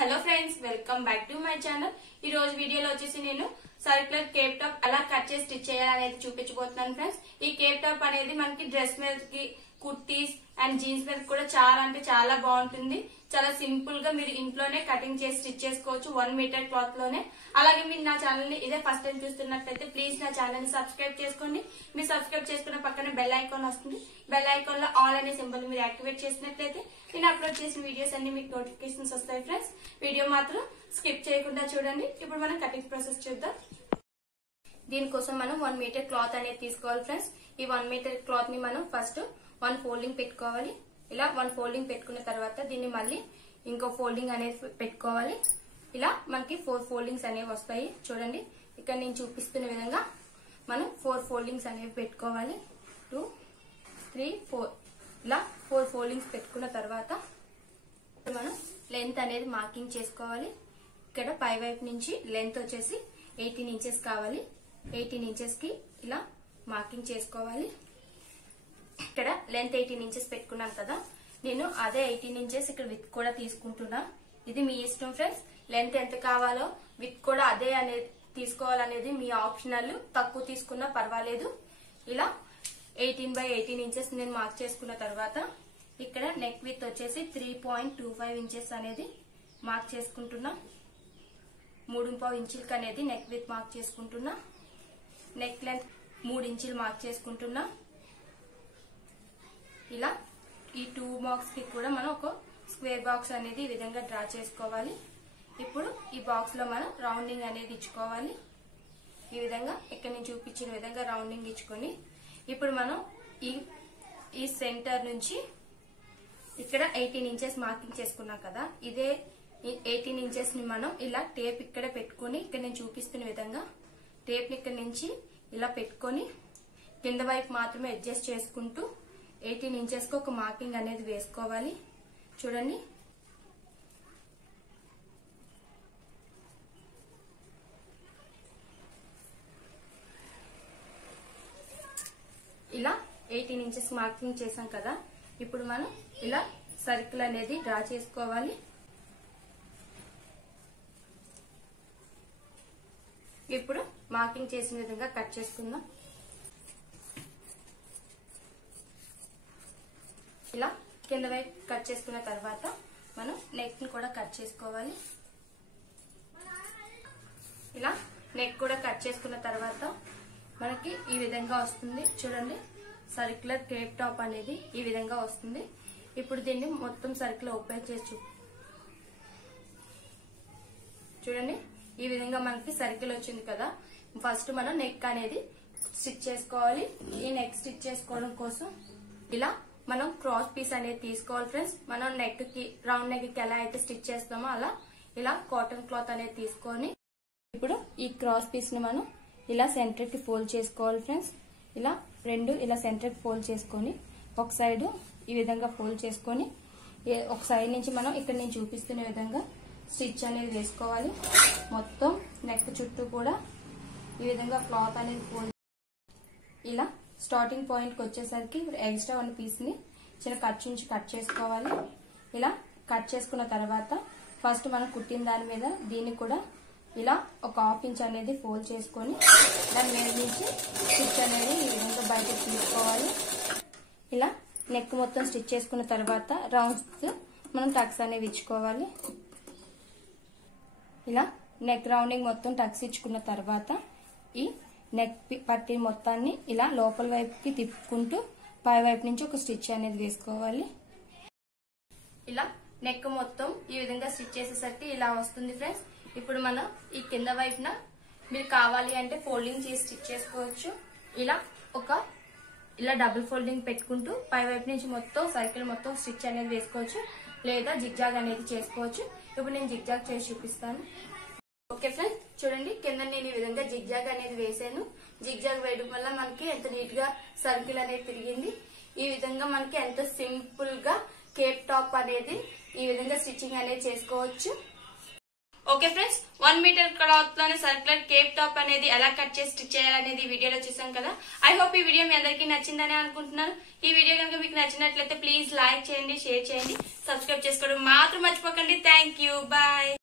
Hello friends, welcome back to my channel. ఈ రోజు వీడియోలో వచ్చేసి నేను సర్క్యులర్ కేప్ టాప్ ఎలా కట్ చేసి స్టిచ్ చేయాలనేది చూపించబోతున్నాను ఫ్రెండ్స్. ఈ కేప్ టాప్ అనేది మనకి డ్రెస్ మీదకి, కుర్తీస్ అండ్ జీన్స్ మీద కూడా చాలా అంటే చాలా బాగుంటుంది. చాలా సింపుల్ గా మీరు ఇంట్లోనే కటింగ్ చేసి స్టిచ్ చేసుకోవచ్చు 1 మీటర్ క్లాత్ లోనే. అలాగే మీరు నా ఛానల్ ని ఇదే ఫస్ట్ టైం చూస్తున్నట్లయితే ప్లీజ్ నా ఛానల్ ని సబ్స్క్రైబ్ చేసుకోండి. మీరు సబ్స్క్రైబ్ చేసుకున్న పక్కన బెల్ ఐకాన్ వస్తుంది. బెల్ ఐకాన్ లో ఆల్ అనే సింబల్ మీరు యాక్టివేట్ చేసినట్లయితే నేను అప్లోడ్ చేసిన వీడియోస్ అన్ని మీకు నోటిఫికేషన్స్ వస్తాయి ఫ్రెండ్స్. వీడియో మాత్రం స్కిప్ చేయకుండా చూడండి. ఇప్పుడు మనం కటింగ్ ప్రాసెస్ చూద్దాం. దీనికోసం మనం 1 మీటర్ క్లాత్ అనేది తీసుకోవాలి ఫ్రెండ్స్. ఈ 1 మీటర్ క్లాత్ ని మనం ఫస్ట్ 1 ఫోల్డింగ్ పెట్టుకోవాలి. ఇలా 1 ఫోల్డింగ్ పెట్టుకున్న తర్వాత దీన్ని మళ్ళీ ఇంకో ఫోల్డింగ్ అనేది పెట్టుకోవాలి. ఇలా మనకి 4 ఫోల్డింగ్స్ అనేవి వస్తాయి. చూడండి, ఇక్కడ నేను చూపిస్తున్న విధంగా మనం 4 ఫోల్డింగ్స్ అనేవి పెట్టుకోవాలి. 2, 3, 4 ఇలా 4 ఫోల్డింగ్స్ పెట్టుకున్న తర్వాత మనం లెంత్ అనేది మార్కింగ్ చేసుకోవాలి. ఇక్కడ పై వైపు నుంచి లెంత్ వచ్చేసి 18 ఇంచెస్ కావాలి. 18 ఇంచెస్ కి ఇలా మార్కింగ్ చేసుకోవాలి. ఇక్కడ లెంత్ 18 ఇంచెస్ పెట్టుకున్నాను కదా, నేను అదే 18 ఇంచెస్ ఇక్కడ విత్ కూడా తీసుకుంటున్నా. ఇది మీ ఇష్టం ఫ్రెండ్స్. లెంత్ ఎంత కావాలో విత్ కూడా అదే అనేది తీసుకోవాలనేది మీ ఆప్షనల్. తక్కువ తీసుకున్నా పర్వాలేదు. ఇలా 18/18 ఇంచెస్ నేను మార్క్ చేసుకున్న తర్వాత ఇక్కడ నెక్ విత్ వచ్చేసి 3.25 ఇంచెస్ అనేది మార్క్ చేసుకుంటున్నా. 3.5 ఇంచులకి అనేది నెక్ విత్ మార్క్ చేసుకుంటున్నా. నెక్ లెంత్ 3 ఇంచులు మార్క్ చేసుకుంటున్నా. ఇలా ఈ 2 బాక్స్ కి కూడా మనం ఒక స్క్వేర్ బాక్స్ అనేది ఈ విధంగా డ్రా చేసుకోవాలి. ఇప్పుడు ఈ బాక్స్ లో మనం రౌండింగ్ అనేది ఇచ్చుకోవాలి. ఈ విధంగా ఇక్కడ నేను చూపించిన విధంగా రౌండింగ్ ఇచ్చుకొని ఇప్పుడు మనం ఈ సెంటర్ నుంచి ఇక్కడ 18 ఇంచెస్ మార్కింగ్ చేసుకున్నాం కదా, ఇదే 18 ఇంచెస్ ని మనం ఇలా టేప్ ఇక్కడ పెట్టుకుని ఇక్కడ నేను చూపిస్తున్న విధంగా టేప్ ని ఇక్కడ నుంచి ఇలా పెట్టుకొని కింద వైపు మాత్రమే అడ్జస్ట్ చేసుకుంటూ 18 ఇంచెస్ కి ఒక మార్కింగ్ అనేది వేసుకోవాలి. చూడండి, ఇలా 18 ఇంచెస్ మార్కింగ్ చేసాం కదా. ఇప్పుడు మనం ఇలా సర్కిల్ అనేది డ్రా చేసుకోవాలి. ఇప్పుడు మార్కింగ్ చేసిన విధంగా కట్ చేసుకుందాం. ఇలా కింద వైపు కట్ చేసుకున్న తర్వాత మనం నెక్ ని కూడా కట్ చేసుకోవాలి. ఇలా నెక్ కూడా కట్ చేసుకున్న తర్వాత మనకి ఈ విధంగా వస్తుంది. చూడండి, సర్క్యులర్ కేప్ టాప్ అనేది ఈ విధంగా వస్తుంది. ఇప్పుడు దీన్ని మొత్తం సర్కిల్ ఓపెన్ చేసి చూడండి, ఈ విధంగా మనకి సర్కిల్ వచ్చింది కదా. ఫస్ట్ మనం నెక్ అనేది స్టిచ్ చేసుకోవాలి. ఈ నెక్ స్టిచ్ చేసుకోవడం కోసం ఇలా మనం క్రాస్ పీస్ అనేది తీసుకోవాలి ఫ్రెండ్స్. మనం నెక్ కి, రౌండ్ నెక్ కి ఎలా అయితే స్టిచ్ చేస్తామో అలా ఇలా కాటన్ క్లాత్ అనేది తీసుకొని ఇప్పుడు ఈ క్రాస్ పీస్ ని మనం ఇలా సెంటర్ కి ఫోల్డ్ చేసుకోవాలి ఫ్రెండ్స్. ఇలా రెండు ఇలా సెంటర్ కి ఫోల్డ్ చేసుకొని ఒక సైడ్ ఈ విధంగా ఫోల్డ్ చేసుకొని ఒక సైడ్ నుంచి మనం ఇక్కడ నేను చూపిస్తున్న విధంగా స్టిచ్ అనేది వేసుకోవాలి. మొత్తం నెక్ చుట్టూ కూడా ఈ విధంగా క్లాత్ అనేది ఫోల్డ్. ఇలా స్టార్టింగ్ పాయింట్ కి వచ్చేసరికి ఎక్స్ట్రా ఉన్న పీస్ ని చిన్న ఖర్చు నుంచి కట్ చేసుకోవాలి. ఇలా కట్ చేసుకున్న తర్వాత ఫస్ట్ మనం కుట్టిన దాని మీద దీన్ని కూడా ఇలా ఒక 1/2 ఇంచ్ అనేది ఫోల్డ్ చేసుకొని దాని మీద నుంచి స్టిచ్ అనేది ఈ విధంగా బయటకు తీసుకోవాలి. ఇలా నెక్ మొత్తం స్టిచ్ చేసుకున్న తర్వాత రౌండ్స్ మనం టక్స్ అనేవి ఇచ్చుకోవాలి. ఇలా నెక్ రౌండింగ్ మొత్తం టక్స్ ఇచ్చుకున్న తర్వాత ఈ నెక్ పట్టీ మొత్తాన్ని ఇలా లోపల వైపుకి తిప్పుకుంటూ పై వైపు నుంచి ఒక స్టిచ్ అనేది వేసుకోవాలి. ఇలా నెక్ మొత్తం ఈ విధంగా స్టిచ్ చేసేసరికి ఇలా వస్తుంది ఫ్రెండ్స్. ఇప్పుడు మనం ఈ కింద వైపున మీరు కావాలి అంటే ఫోల్డింగ్ చేసి స్టిచ్ చేసుకోవచ్చు. ఇలా డబుల్ ఫోల్డింగ్ పెట్టుకుంటూ పై వైపు నుంచి మొత్తం సర్కిల్ మొత్తం స్టిచ్ అనేది వేసుకోవచ్చు, లేదా జిగ్జాగ్ అనేది చేసుకోవచ్చు. ఇప్పుడు నేను జిగ్జాగ్ చేసి చూపిస్తాను. ఓకే ఫ్రెండ్స్, చూడండి, కింద నేను ఈ విధంగా జిగ్జాగ్ అనేది వేసాను. జిగ్జాగ్ వేయడం వల్ల మనకి ఎంత నీట్ గా సర్కిల్ అనేది తిరిగింది. ఈ విధంగా మనకి ఎంత సింపుల్ గా కేప్ టాప్ అనేది ఈ విధంగా స్టిచ్చింగ్ అనేది చేసుకోవచ్చు. ఓకే ఫ్రెండ్స్, 1 మీటర్ క్లాత్ లోనే సర్క్యులర్ కేప్ టాప్ అనేది ఎలా కట్ చేసి స్టిచ్ చేయాలనేది వీడియోలో చూసాం కదా. ఐ హోప్ ఈ వీడియో మీ అందరికీ నచ్చిందని అనుకుంటున్నాను. ఈ వీడియో కనుక మీకు నచ్చినట్లయితే ప్లీజ్ లైక్ చేయండి, షేర్ చేయండి, సబ్స్క్రైబ్ చేసుకోవడం మాత్రం మర్చిపోకండి. Thank you, bye.